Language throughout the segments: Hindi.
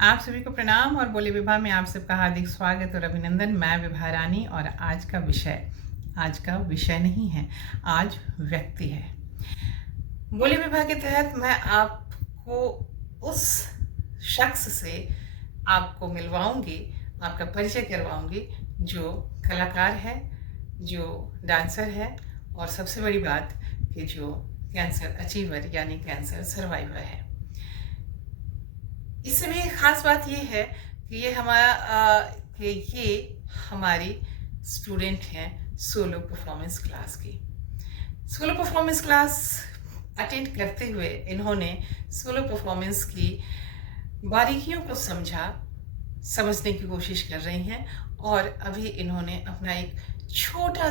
आप सभी को प्रणाम और बोली विभा में आप सबका हार्दिक स्वागत और अभिनंदन। मैं विभा रानी और आज का विषय नहीं है, आज व्यक्ति है। बोली विभा के तहत मैं आपको उस शख्स से आपको मिलवाऊंगी, आपका परिचय करवाऊंगी जो कलाकार है, जो डांसर है और सबसे बड़ी बात कि जो कैंसर अचीवर यानी कैंसर सर्वाइवर है। इससे भी ख़ास बात ये है कि ये हमारी स्टूडेंट हैं सोलो परफॉर्मेंस क्लास की। सोलो परफॉर्मेंस क्लास अटेंड करते हुए इन्होंने सोलो परफॉर्मेंस की बारीकियों को समझने की कोशिश कर रही हैं और अभी इन्होंने अपना एक छोटू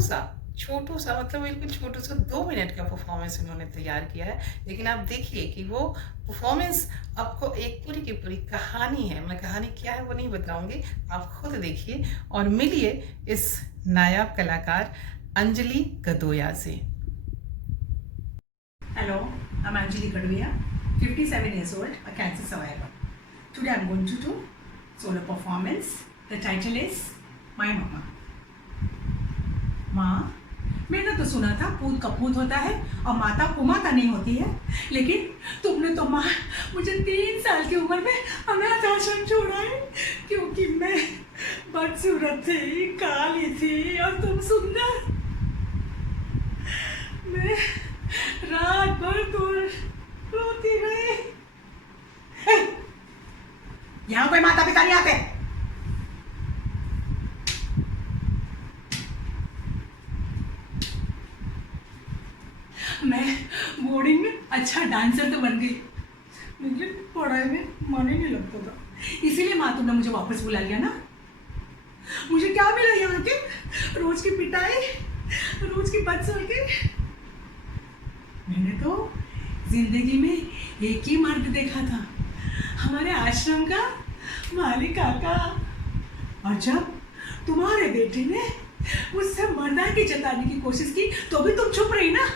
सा मतलब बिल्कुल छोटू सा 2 मिनट का परफॉर्मेंस इन्होंने तैयार किया है। लेकिन आप देखिए कि वो परफॉर्मेंस आपको एक पूरी की पूरी कहानी है। मैं कहानी क्या है वो नहीं बताऊंगी, आप खुद देखिए और मिलिए इस नायाब कलाकार अंजलि गदोया से। Hello, I'm Anjali Kaduya, 57 years old, a cancer survivor. Today I'm going to do solo performance. The title is My Mama. माँ, मैंने तो सुना था पूत कपूत होता है और माता कुमाता नहीं होती है, लेकिन तुमने तो माँ मुझे 3 साल की उम्र में अनाथ आश्रम छोड़ा है, क्योंकि मैं बदसूरत थी, काली थी और तुम सुंदर। मैं रात भर तो रोती रही। यहाँ कोई माता पिता नहीं आते। मैं बोर्डिंग में अच्छा डांसर तो बन गई, लेकिन पढ़ाई में मन ही नहीं लगता था, इसीलिए माँ तुमने मुझे वापस बुला लिया ना। मुझे क्या मिला यहाँ के? रोज की पिटाई, रोज की बदसलूकी। मैंने तो जिंदगी में एक ही मर्द देखा था, हमारे आश्रम का मालिक काका। और जब तुम्हारे बेटे ने मुझसे मर्दानगी जताने की कोशिश की तो भी तुम चुप रही ना।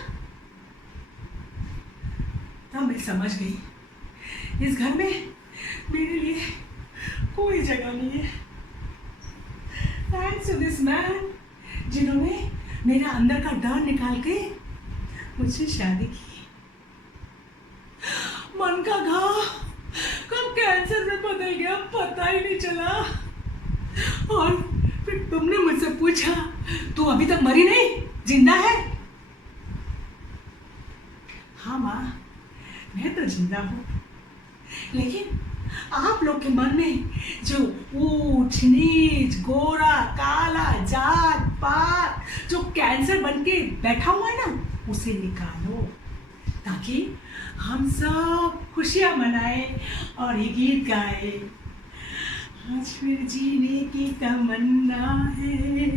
तब मैं समझ गई इस घर में मेरे लिए कोई जगह नहीं है। थैंक्स टू दिस मैन जिन्होंने मेरा अंदर का डर निकाल के मुझसे शादी की। मन का घाव कब कैंसर में बदल गया पता ही नहीं चला। और फिर तुमने मुझसे पूछा तू अभी तक मरी नहीं, जिंदा है? हाँ माँ, मैं तो जिंदा हूँ, लेकिन आप लोग के मन में जो ऊंच नीच, गोरा काला, जात पात जो कैंसर बन के बैठा हुआ है ना, उसे निकालो, ताकि हम सब खुशियाँ मनाएं और ये गीत गाए। आज फिर जीने की तमन्ना है,